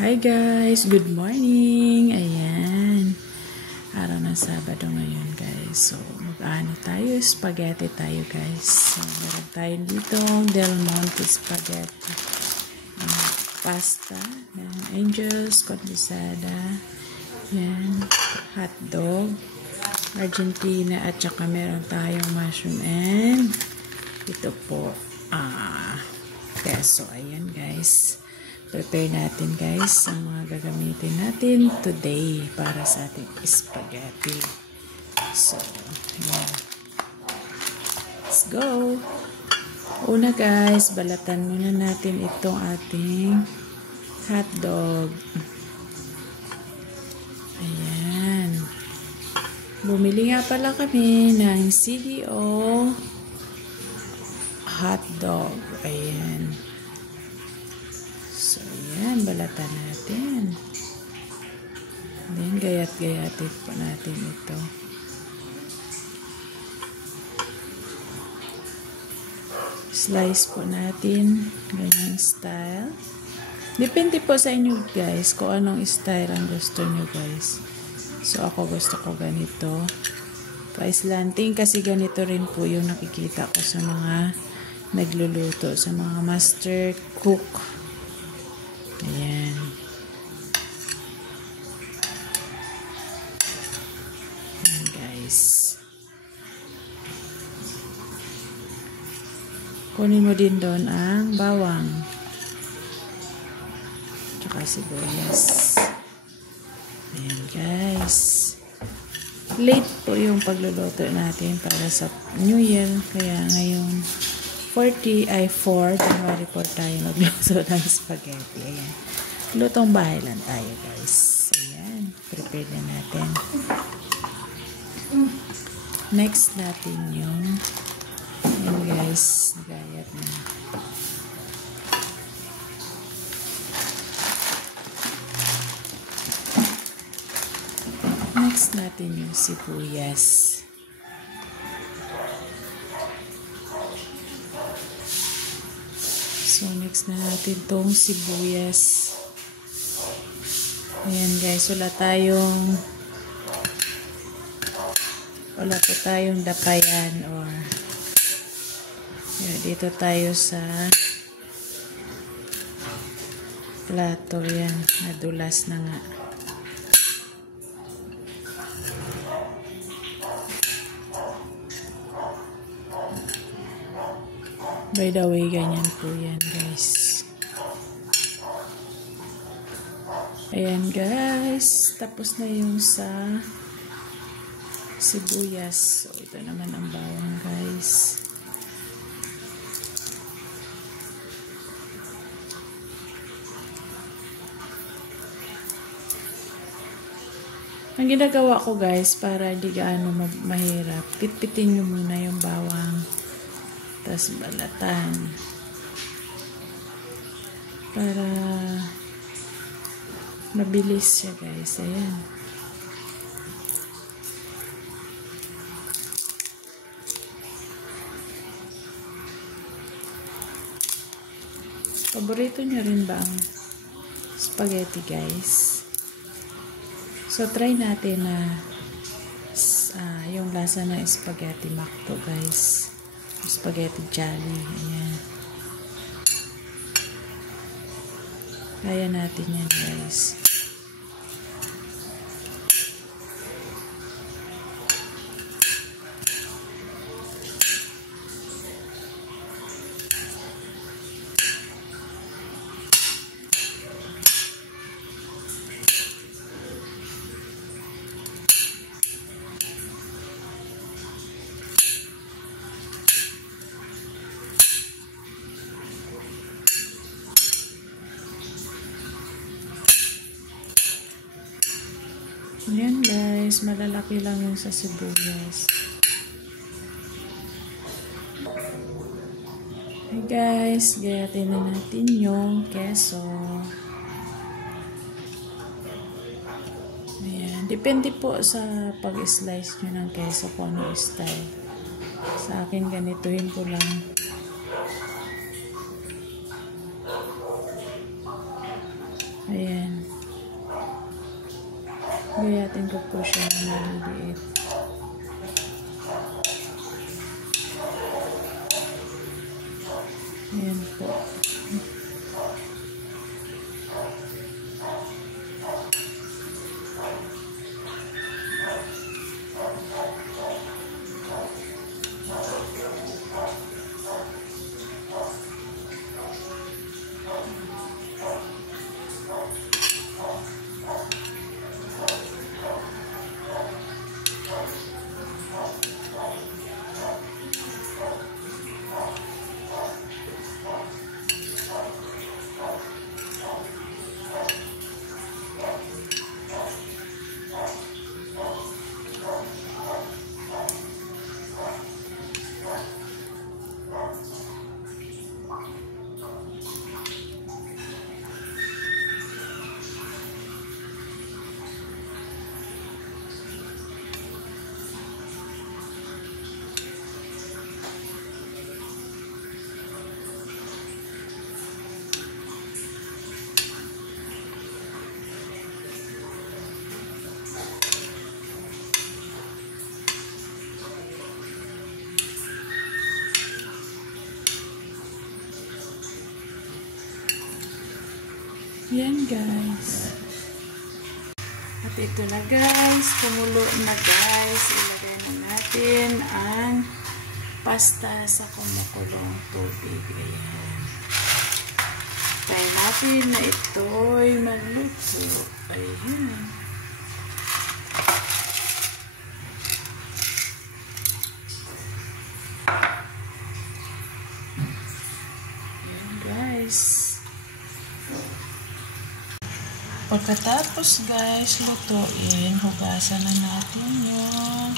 Hi guys! Good morning! Ayan. Araw ng Sabado ngayon guys. So, mag-ano tayo? Spaghetti tayo guys. So, meron tayo dito Del Monte Spaghetti. Pasta. Yan. Angels, Condensada. Yan. Hotdog. Argentina. At saka meron tayong mushroom and ito po. Peso. Ayan guys. Prepare natin guys ang mga gagamitin natin today para sa ating spaghetti. So, ayan. Let's go! Una guys, balatan muna natin itong ating hotdog. Ayan. Bumili nga pala kami ng CDO hotdog. Ayan. So, ayan, balatan natin. Then, gayat-gayatin po natin ito. Slice po natin. Ganyan style. Depende po sa inyo guys kung anong style ang gusto nyo guys. So, ako gusto ko ganito. Pa-slanting kasi ganito rin po yung nakikita ko sa mga nagluluto, sa mga master cook. Ayan. Ayan guys. Kunin mo din doon ang bawang. Tsaka sibuyas. Ayan guys. Late po yung pagluluto natin para sa New Year. Kaya ngayon 4 January 4 tayo magluto ng spaghetti. Ayan. Lutong bahay lang tayo guys. Ayan. Prepare na natin. Next natin yung ayan guys. Gayat na. Next natin yung sibuyas. So, next na natin itong sibuyas. Ayan guys, wala po tayong dapayan or yun, dito tayo sa plato. Yan, nadulas na nga. By the way, ganyan po yan guys. Ayan guys. Tapos na yung sa sibuyas. So, ito naman ang bawang guys. Ang ginagawa ko guys, para hindi gaano mahirap, pitpitin nyo muna yung bawang. Tapos balatan. Para mabilis siya guys. Ayan. Paborito nyo rin ba ang spaghetti guys? So try natin na yung lasa ng spaghetti macto guys. Spaghetti Jolly. Ayan. Kaya natin yan guys. Ayan guys, malalaki lang yung sa sibuyas. Hey guys, gayatin na natin yung keso. Ayan, depende po sa pag-slice nyo ng keso kung ano style. Sa akin ganituhin ko lang. Ayan. Gayatin ko po siya ng maliliit. Ayan po. Yan guys. At ito na guys. Kumulo na guys. Ilagay na natin ang pasta sa kumukulong tubig. Ayan. Try natin na ito'y magluto. Ayan. Ayan guys. Pagkatapos guys, lutuin, hugasan na natin yung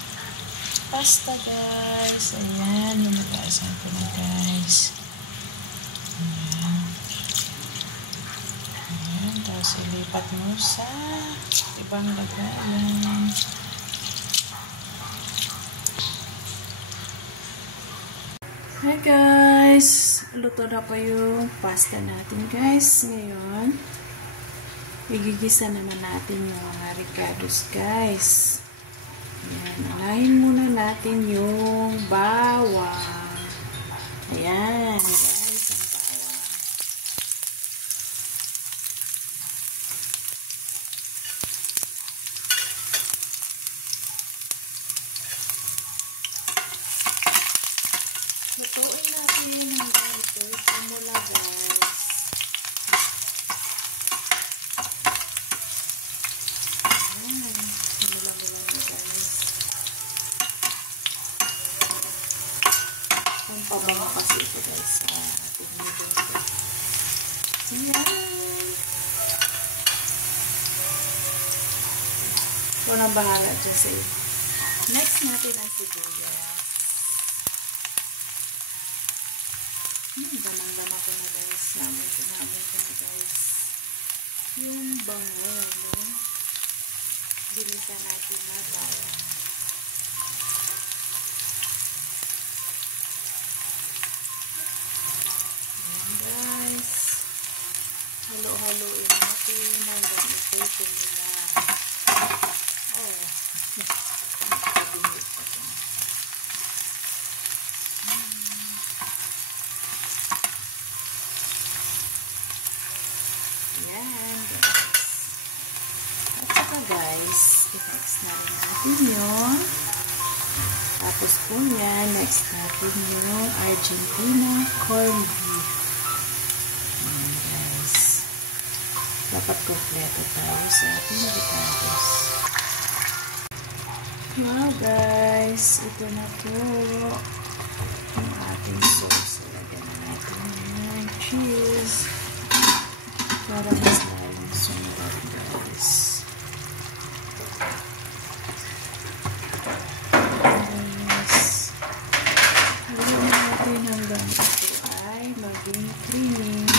pasta guys. Ayan, hinugasan ko na guys. Ayan. Ayan, tapos ilipat mo sa ibang lagayan. Hi guys! Luto na pa yung pasta natin guys. Ngayon, igigisa naman natin yung mga ricados guys. Ayan, alayin muna natin yung bawang. Ayan guys, ang bawang. Lutuin natin hanggang ito pumula guys. Ang pabango kasi ito guys sa ating nito. Ayan. Walang bahala dyan sa ito. Next natin ang sibuyas. Damang-dama ko na guys. Namin ko na guys. Yung bango, no? Ginisa natin na bawang. Halo-haloin natin hanggang ito tumula. Oh, kabinit pa ito. Ayan guys. At saka guys, i-mix na rin natin yun. Tapos po yan, next natin yung Argentina corned beef. Dapat kompleto tayo sa ating ricados. Wow guys, ito na po yung ating sauce. Lagyan na natin yung cheese para mas lalong sumunod guys. Lagyan natin hanggang ito ay maging creamy.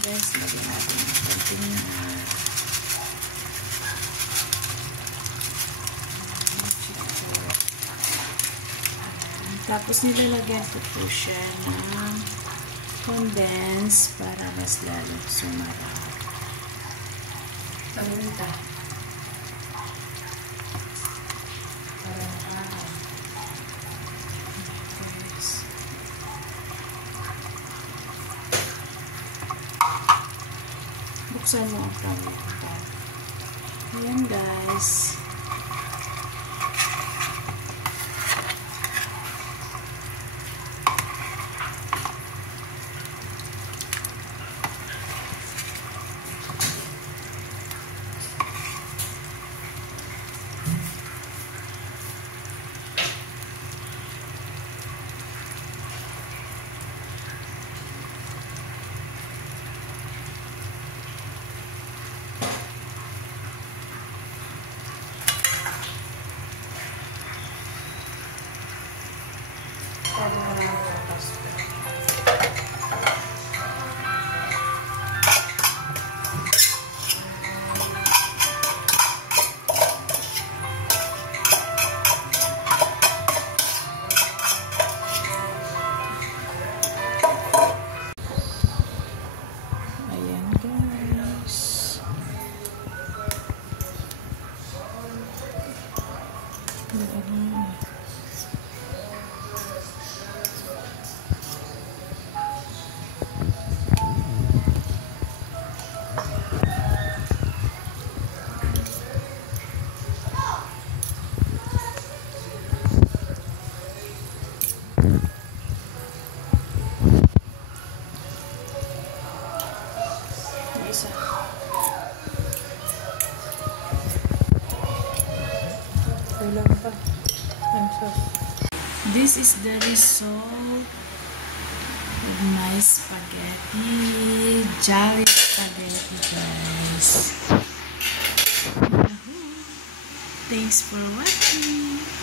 Guys, lagyan natin ng konting Tapos nilalagyan ko po siya ng condense para mas lalong sumarap. Pamunta. Buksan mo ang pamunta. Ayan guys. This is the result of my spaghetti, jolly spaghetti, guys. Thanks for watching.